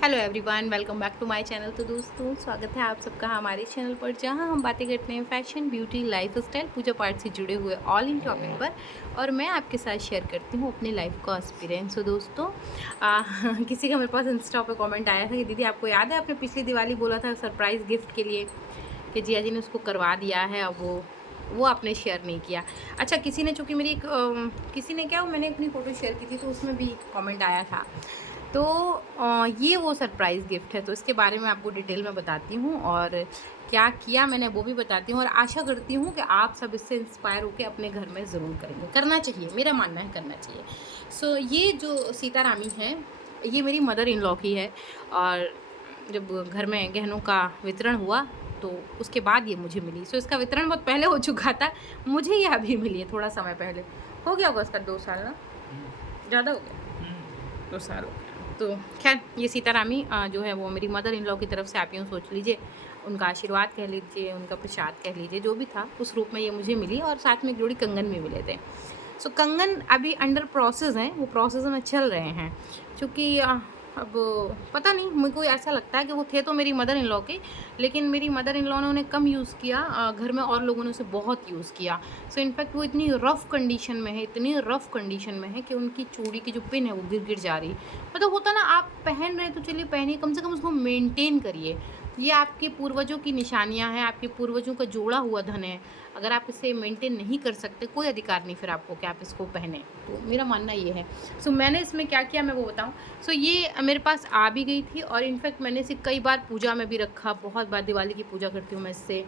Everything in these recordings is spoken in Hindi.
Hello everyone, welcome back to my channel. तो दोस्तों, स्वागत है आप सबका हमारे चैनल पर, जहां हम बातें करते हैं फैशन, ब्यूटी, लाइफ स्टाइल, पूजा पाठ से जुड़े हुए ऑल इन टॉपिक पर। और मैं आपके साथ शेयर करती हूं अपनी लाइफ का एक्सपीरियंस। तो दोस्तों, किसी का मेरे पास इंस्टा पे कमेंट आया था कि दीदी आपको याद है आपने पिछली दिवाली बोला था सरप्राइज़ गिफ्ट के लिए कि जिया जी ने उसको करवा दिया है, अब वो आपने शेयर नहीं किया। अच्छा, किसी ने, चूँकि मेरी किसी ने क्या, मैंने अपनी फ़ोटो शेयर की थी तो उसमें भी कमेंट आया था। तो ये वो सरप्राइज़ गिफ्ट है, तो इसके बारे में आपको डिटेल में बताती हूँ और क्या किया मैंने वो भी बताती हूँ, और आशा करती हूँ कि आप सब इससे इंस्पायर होकर अपने घर में ज़रूर करेंगे। करना चाहिए, मेरा मानना है करना चाहिए। ये जो सीतारामी है, ये मेरी मदर इन लॉ की है। और जब घर में गहनों का वितरण हुआ तो उसके बाद ये मुझे मिली। इसका वितरण बहुत पहले हो चुका था, मुझे ये अभी मिली है थोड़ा समय पहले। हो गया होगा इसका 2 साल ना, ज़्यादा हो गया, 2 साल हो गया। तो खैर, ये सीतारामी जो है वो मेरी मदर इन लॉ की तरफ से, आप यूँ सोच लीजिए उनका आशीर्वाद कह लीजिए, उनका प्रसाद कह लीजिए, जो भी था उस रूप में ये मुझे मिली। और साथ में एक जोड़ी कंगन भी मिले थे। कंगन अभी अंडर प्रोसेस हैं, वो प्रोसेस में चल रहे हैं। क्योंकि अब पता नहीं, मेरे को ऐसा लगता है कि वो थे तो मेरी मदर इन लॉ के, लेकिन मेरी मदर इन लॉ ने उन्हें कम यूज़ किया, घर में और लोगों ने उसे बहुत यूज़ किया। इनफैक्ट वो इतनी रफ़ कंडीशन में है, इतनी रफ़ कंडीशन में है कि उनकी चूड़ी की जो पिन है वो गिर जा रही। मतलब होता ना, आप पहन रहे तो चलिए पहनिए, कम से कम उसको मेंटेन करिए। ये आपके पूर्वजों की निशानियाँ हैं, आपके पूर्वजों का जोड़ा हुआ धन है। अगर आप इसे मेंटेन नहीं कर सकते, कोई अधिकार नहीं फिर आपको कि आप इसको पहने। तो मेरा मानना ये है। मैंने इसमें क्या किया मैं वो बताऊँ। ये मेरे पास आ भी गई थी, और इनफैक्ट मैंने इसे कई बार पूजा में भी रखा। बहुत बार दिवाली की पूजा करती हूँ मैं इससे,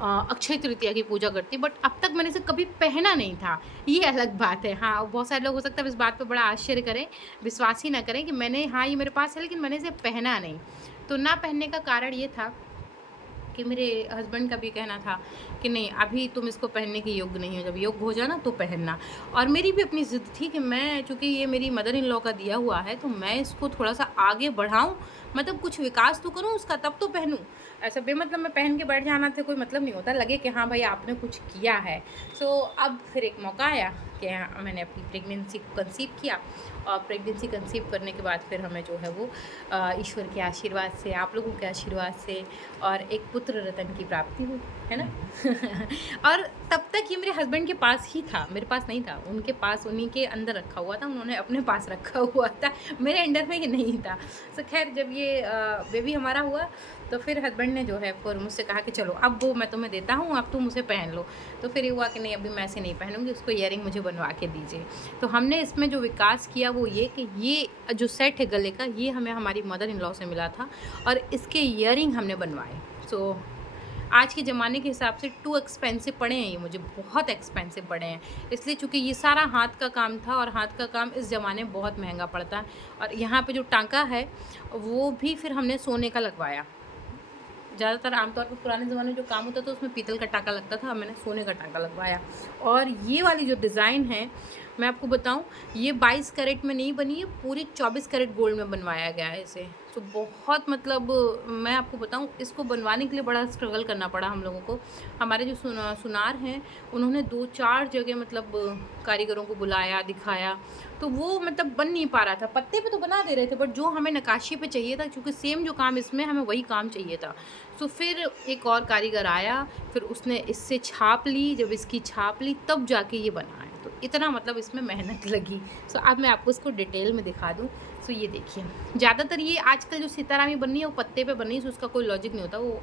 अक्षय तृतीया की पूजा करती हूँ, बट अब तक मैंने इसे कभी पहना नहीं था। ये अलग बात है। हाँ, बहुत सारे लोग हो सकता है इस बात पे बड़ा आश्चर्य करें, विश्वास ही ना करें कि मैंने, हाँ ये मेरे पास है लेकिन मैंने इसे पहना नहीं। तो ना पहनने का कारण ये था कि मेरे हस्बैंड का भी कहना था कि नहीं, अभी तुम इसको पहनने के योग्य नहीं हो, जब योग्य हो जाना तो पहनना। और मेरी भी अपनी ज़िद थी कि मैं, चूँकि ये मेरी मदर इन लॉ का दिया हुआ है, तो मैं इसको थोड़ा-सा आगे बढ़ाऊँ, मतलब कुछ विकास तो करूँ उसका, तब तो पहनूँ। ऐसा बेमतलब में पहन के बैठ जाना से कोई मतलब नहीं होता, लगे कि हाँ भाई आपने कुछ किया है। अब फिर एक मौका आया कि मैंने अपनी प्रेगनेंसी को कंसीव किया, और प्रेगनेंसी कंसीव करने के बाद फिर हमें जो है वो ईश्वर के आशीर्वाद से, आप लोगों के आशीर्वाद से, और एक पुत्र रतन की प्राप्ति हुई, है ना। और तब तक ये मेरे हस्बैंड के पास ही था, मेरे पास नहीं था, उनके पास, उन्हीं के अंदर रखा हुआ था, उन्होंने अपने पास रखा हुआ था, मेरे अंडर में ये नहीं था। खैर, जब ये बेबी हमारा हुआ तो फिर हस्बैंड ने जो है फिर मुझसे कहा कि चलो अब वो मैं तुम्हें देता हूँ, अब तुम उसे पहन लो। तो फिर ये हुआ कि नहीं, अभी मैं ऐसे नहीं पहनूंगी, उसको ईयरिंग मुझे बनवा के दीजिए। तो हमने इसमें जो विकास किया वो ये कि ये जो सेट है गले का, ये हमें हमारी मदर इन लॉ से मिला था, और इसके ईयरिंग हमने बनवाए। आज के ज़माने के हिसाब से टू एक्सपेंसिव पड़े हैं, ये मुझे बहुत एक्सपेंसिव पड़े हैं, इसलिए चूँकि ये सारा हाथ का काम था, और हाथ का काम इस ज़माने में बहुत महंगा पड़ता है। और यहाँ पे जो टाँका है वो भी फिर हमने सोने का लगवाया। ज़्यादातर आमतौर पर पुराने ज़माने में जो काम होता था उसमें पीतल का टाँका लगता था, मैंने सोने का टाँका लगवाया। और ये वाली जो डिज़ाइन है, मैं आपको बताऊं, ये 22 कैरेट में नहीं बनी है, पूरी 24 कैरेट गोल्ड में बनवाया गया है इसे। बहुत, मतलब मैं आपको बताऊं, इसको बनवाने के लिए बड़ा स्ट्रगल करना पड़ा हम लोगों को। हमारे जो सुनार हैं, उन्होंने 2-4 जगह मतलब कारीगरों को बुलाया, दिखाया, तो वो मतलब बन नहीं पा रहा था। पत्ते पे तो बना दे रहे थे, बट जो हमें नक्काशी पे चाहिए था, क्योंकि सेम जो काम इसमें, हमें वही काम चाहिए था। फिर एक और कारीगर आया, फिर उसने इससे छाप ली, जब इसकी छाप ली तब जाके ये बना है। तो इतना मतलब इसमें मेहनत लगी। अब मैं आपको इसको डिटेल में दिखा दूँ। ये देखिए, ज़्यादातर ये आजकल जो सीतारामी बन रही है वो पत्ते पे बन रही है, उसका कोई लॉजिक नहीं होता, वो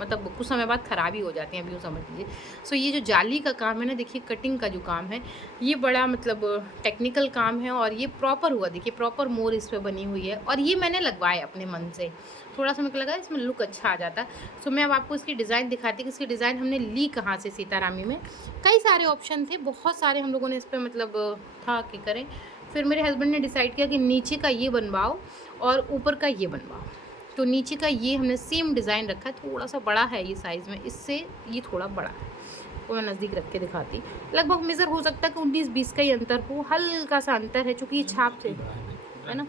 मतलब कुछ समय बाद ख़राब ही हो जाती हैं, अभी वो समझ लीजिए। ये जो जाली का काम है ना, देखिए कटिंग का जो काम है, ये बड़ा मतलब टेक्निकल काम है, और ये प्रॉपर हुआ, देखिए प्रॉपर मोर इस पर बनी हुई है, और ये मैंने लगवाए अपने मन से। थोड़ा सा मेरे को लगा इसमें लुक अच्छा आ जाता। मैं अब आपको इसकी डिज़ाइन दिखाती कि इसकी डिज़ाइन हमने ली कहाँ से। सीतारामी में कई सारे ऑप्शन थे, बहुत सारे हम लोगों ने इस पर मतलब था कि करें। फिर मेरे हस्बैंड ने डिसाइड किया कि नीचे का ये बनवाओ और ऊपर का ये बनवाओ। तो नीचे का ये हमने सेम डिज़ाइन रखा है, थोड़ा सा बड़ा है ये साइज़ में, इससे ये थोड़ा बड़ा है। तो मैं नज़दीक रख के दिखाती, लगभग मेज़र हो सकता है कि 19-20 का ही अंतर हो, हल्का सा अंतर है, चूँकि ये छाप से है ना,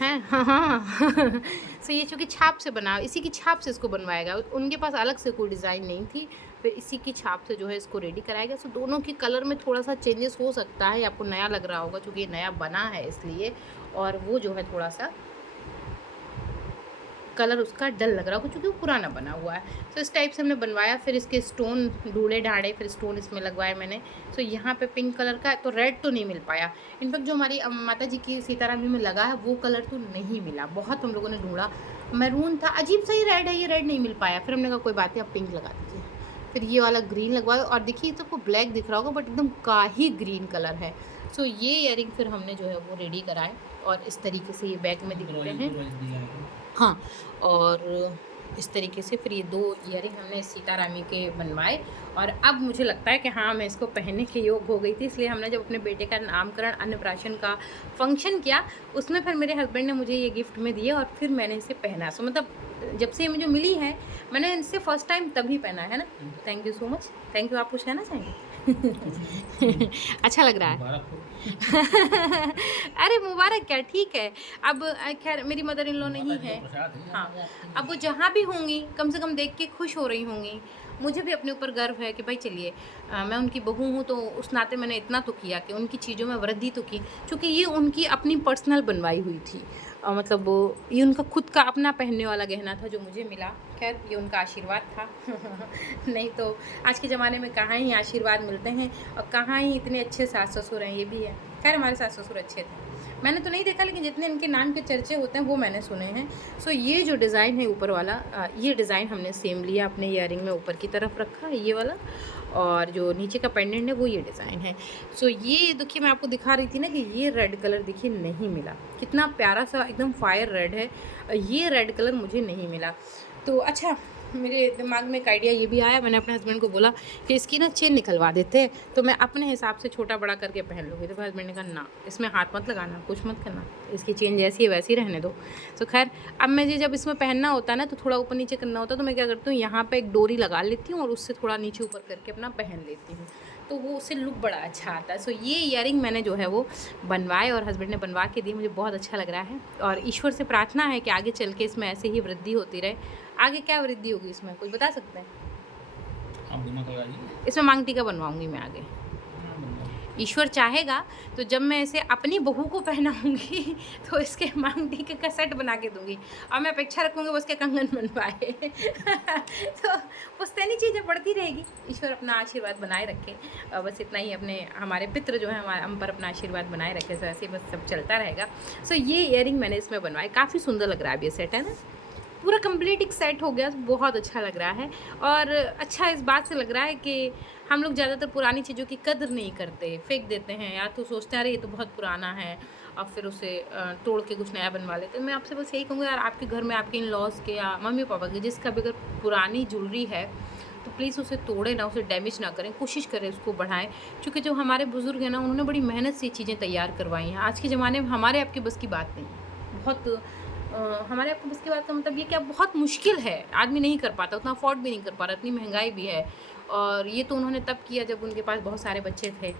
हैं, हाँ, हाँ। ये चूँकि छाप से बना, इसी की छाप से इसको बनवाया गया, उनके पास अलग से कोई डिज़ाइन नहीं थी, फिर इसी की छाप से जो है इसको रेडी कराया गया। सो दोनों की कलर में थोड़ा सा चेंजेस हो सकता है, आपको नया लग रहा होगा क्योंकि ये नया बना है इसलिए, और वो जो है थोड़ा सा कलर उसका डल लग रहा होगा क्योंकि वो पुराना बना हुआ है। तो इस टाइप से हमने बनवाया, फिर इसके स्टोन ढूंढे ढाँड़े, फिर स्टोन इसमें लगवाए मैंने। तो यहाँ पे पिंक कलर का, तो रेड तो नहीं मिल पाया। इनफैक्ट जो हमारी माता जी की सीतारामी में लगा है वो कलर तो नहीं मिला, बहुत हम लोगों ने ढूंढा। मैरून था, अजीब सा ही रेड है, ये रेड नहीं मिल पाया। फिर हमने कहा कोई बात नहीं, आप पिंक लगा दीजिए। फिर ये वाला ग्रीन लगवाया, और देखिए तो ब्लैक दिख रहा होगा बट एकदम काही ग्रीन कलर है। सो ये ईयरिंग फिर हमने जो है वो रेडी कराए, और इस तरीके से ये बैग में दिखते हैं। हाँ, और इस तरीके से फिर ये 2 ईयरिंग हमने सीतारामी के बनवाए। और अब मुझे लगता है कि हाँ, मैं इसको पहनने के योग हो गई थी, इसलिए हमने जब अपने बेटे का नामकरण अन्नप्राशन का फंक्शन किया, उसमें फिर मेरे हस्बैंड ने मुझे ये गिफ्ट में दिए, और फिर मैंने इसे पहना। सो मतलब जब से ये मुझे मिली है, मैंने इसे फ़र्स्ट टाइम तभी पहना है ना। Thank you so much. Thank you. आप कुछ कहना चाहेंगे? अच्छा लग रहा है। अरे मुबारक क्या, ठीक है। अब खैर मेरी मदर इन लॉ नहीं है, हाँ, अब वो जहाँ भी होंगी कम से कम देख के खुश हो रही होंगी। मुझे भी अपने ऊपर गर्व है कि भाई चलिए, मैं उनकी बहू हूँ, तो उस नाते मैंने इतना तो किया कि उनकी चीज़ों में वृद्धि तो की, क्योंकि ये उनकी अपनी पर्सनल बनवाई हुई थी। मतलब ये उनका खुद का अपना पहनने वाला गहना था जो मुझे मिला। खैर ये उनका आशीर्वाद था। नहीं तो आज के ज़माने में कहाँ ही आशीर्वाद मिलते हैं, और कहाँ ही इतने अच्छे सास ससुर हैं, ये भी है। खैर हमारे सास ससुर अच्छे थे, मैंने तो नहीं देखा, लेकिन जितने इनके नाम के चर्चे होते हैं वो मैंने सुने हैं। सो ये जो डिज़ाइन है ऊपर वाला, ये डिज़ाइन हमने सेम लिया, अपने ईयरिंग में ऊपर की तरफ रखा ये वाला, और जो नीचे का पेंडेंट है वो ये डिज़ाइन है। सो ये देखिए, मैं आपको दिखा रही थी ना कि ये रेड कलर देखिए नहीं मिला, कितना प्यारा सा एकदम फायर रेड है, ये रेड कलर मुझे नहीं मिला। तो अच्छा, मेरे दिमाग में एक आइडिया ये भी आया, मैंने अपने हस्बैंड को बोला कि इसकी ना चेन निकलवा देते हैं, तो मैं अपने हिसाब से छोटा बड़ा करके पहन लूँगी। तो हस्बैंड ने कहा ना, इसमें हाथ मत लगाना, कुछ मत करना, इसकी चेन जैसी है वैसी रहने दो। तो खैर अब मुझे जब इसमें पहनना होता है ना, तो थोड़ा ऊपर नीचे करना होता है, तो मैं क्या करती हूँ, यहाँ पर एक डोरी लगा लेती हूँ और उससे थोड़ा नीचे ऊपर करके अपना पहन लेती हूँ, तो वो उससे लुक बड़ा अच्छा आता है। सो ये ईयरिंग मैंने जो है वो बनवाए, और हस्बैंड ने बनवा के दिए, मुझे बहुत अच्छा लग रहा है। और ईश्वर से प्रार्थना है कि आगे चल के इसमें ऐसे ही वृद्धि होती रहे। आगे क्या वृद्धि होगी इसमें, कोई बता सकते हैं? इसमें मांग टीका बनवाऊंगी मैं आगे, ईश्वर चाहेगा तो जब मैं इसे अपनी बहू को पहनाऊंगी तो इसके मांग टीके का सेट बना के दूंगी, और मैं अपेक्षा रखूंगी वो उसके कंगन बनवाए। तो पुश्तैनी चीज़ें बढ़ती रहेगी, ईश्वर अपना आशीर्वाद बनाए रखे। बस इतना ही, अपने हमारे पितृ जो है हमारे हम पर अपना आशीर्वाद बनाए रखे, तो ऐसे बस सब चलता रहेगा। सो ये ईयरिंग मैंने इसमें बनवाए, काफ़ी सुंदर लग रहा है। अब ये सेट है ना, पूरा कंप्लीट एक सेट हो गया, तो बहुत अच्छा लग रहा है। और अच्छा इस बात से लग रहा है कि हम लोग ज़्यादातर पुरानी चीज़ों की कदर नहीं करते, फेंक देते हैं, या तो सोचते हैं अरे ये तो बहुत पुराना है, और फिर उसे तोड़ के कुछ नया बनवा लेते हैं। मैं आपसे बस यही कहूँगी यार, आपके घर में आपके इन लॉज के या मम्मी पापा के जिसका भी अगर पुरानी ज्वेलरी है तो प्लीज़ उसे तोड़े ना, उसे डैमेज ना करें, कोशिश करें उसको बढ़ाएं। क्योंकि जो हमारे बुज़ुर्ग हैं ना, उन्होंने बड़ी मेहनत से चीज़ें तैयार करवाई हैं। आज के ज़माने में हमारे आपकी बस की बात नहीं, बहुत हमारे आपको बस की बात का मतलब ये कि अब बहुत मुश्किल है, आदमी नहीं कर पाता, उतना अफोर्ड भी नहीं कर पा रहा, इतनी महंगाई भी है। और ये तो उन्होंने तब किया जब उनके पास बहुत सारे बच्चे थे।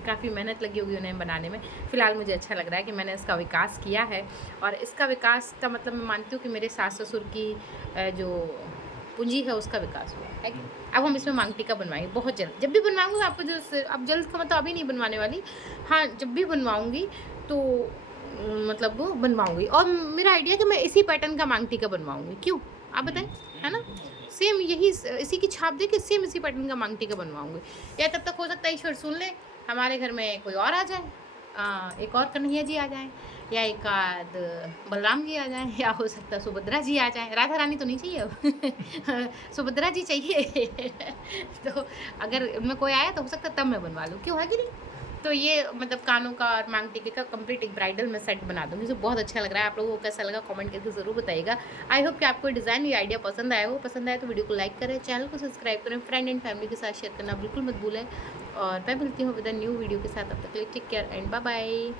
काफ़ी मेहनत लगी होगी उन्हें बनाने में। फ़िलहाल मुझे अच्छा लग रहा है कि मैंने इसका विकास किया है, और इसका विकास का मतलब मैं मानती हूँ कि मेरे सास ससुर की जो पूंजी है उसका विकास हुआ है। अब हम इसमें मांग टीका बनवाएंगे बहुत जल्द, जब भी बनवाऊंगी आपको, जो अब जल्द का मतलब अभी नहीं बनवाने वाली, हाँ जब भी बनवाऊंगी तो मतलब वो बनवाऊंगी। और मेरा आइडिया कि मैं इसी पैटर्न का मांग टीका बनवाऊंगी, क्यों आप बताएं, है ना? सेम यही, इसी की छाप दे के सेम इसी पैटर्न का मांग टीका बनवाऊंगी। या तब तक हो सकता है ईश्वर सुन ले, हमारे घर में कोई और आ जाए, एक और कन्हैया जी आ जाए, या एक आध बलराम जी आ जाए, या हो सकता है सुभद्रा जी आ जाए। राधा रानी तो नहीं चाहिए अब। सुभद्रा जी चाहिए। तो अगर उनमें कोई आया तो हो सकता है तब मैं बनवा लूँ, क्यों, है कि नहीं? तो ये मतलब कानों का और मांग टीके का कंप्लीट एक ब्राइडल में सेट बना दूँगी, जो बहुत अच्छा लग रहा है। आप लोगों को कैसा लगा कमेंट करके ज़रूर बताइएगा। आई होप कि आपको डिज़ाइन या आइडिया पसंद आया हो। पसंद आया तो वीडियो को लाइक करें, चैनल को सब्सक्राइब करें, फ्रेंड एंड फैमिली के साथ शेयर करना बिल्कुल मत भूलें। और मैं मिलती हूँ विद अ न्यू वीडियो के साथ, तब तक के लिए take care and bye bye.